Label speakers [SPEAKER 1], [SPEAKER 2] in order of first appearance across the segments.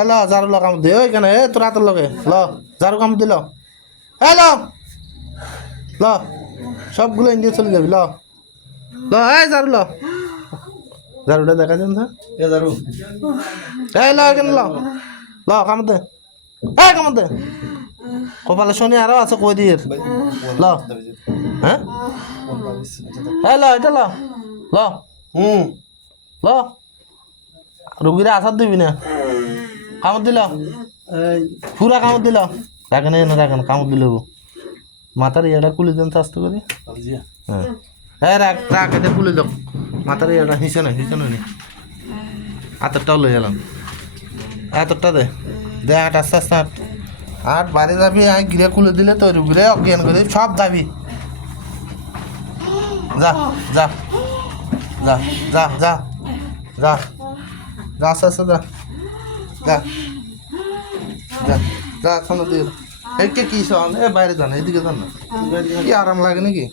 [SPEAKER 1] এ ল ঝাড়ু ল কামড় দে ওই কেন এ তোর হাতের লগে ল ঝাড়ু কামড় দিল এ ল ল সবগুলো ইন্ডিয়া চলে যাবি ল। ল এই ঝাড়ু ল। ঝাড়ুটা দেখা যান
[SPEAKER 2] এ দারু
[SPEAKER 1] এই ল কেন ল। ল কামড় দে। এ কামড় দে। কপালে শনি আরও আছে কই দিয়ে ল। হ্যাঁ এই ল এটা ল। ল।
[SPEAKER 2] হুম।
[SPEAKER 1] ল। রুগীরা আসার দিবি না? কামড় দিল? পুরা কামড় দিল? দেখেন না দেখেন, কামড় দিল মাথার ইয়েটা কুলি দেন আস্তে করে। হ্যাঁ। হ্যাঁ রাখ রাখ, এটা কুলি দাও মাথার ইয়েটা হিসে না হিসে নি আতরটাও লই এলাম। আতরটা দে। দে আট, আস্তে আস্তে আট। আট বাড়ি যাবি আই গিরে কুলে দিলে তো রুগীরে অজ্ঞান করে সব যাবি। যা যা যা যা যা যা। যা আস্তে আস্তে যা। যা। যা যা শোনো দিয়ে এই কে শোন এ, বাইরে যান এদিকে যান না। কি আরাম লাগে নাকি?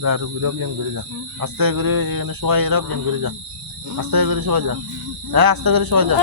[SPEAKER 1] যা রুগী রকেন করে যা। আস্তে করে এখানে সবাই রকেন করে যা। আস্তে করে সবাই যা। হ্যাঁ আস্তে করে সবাই যা।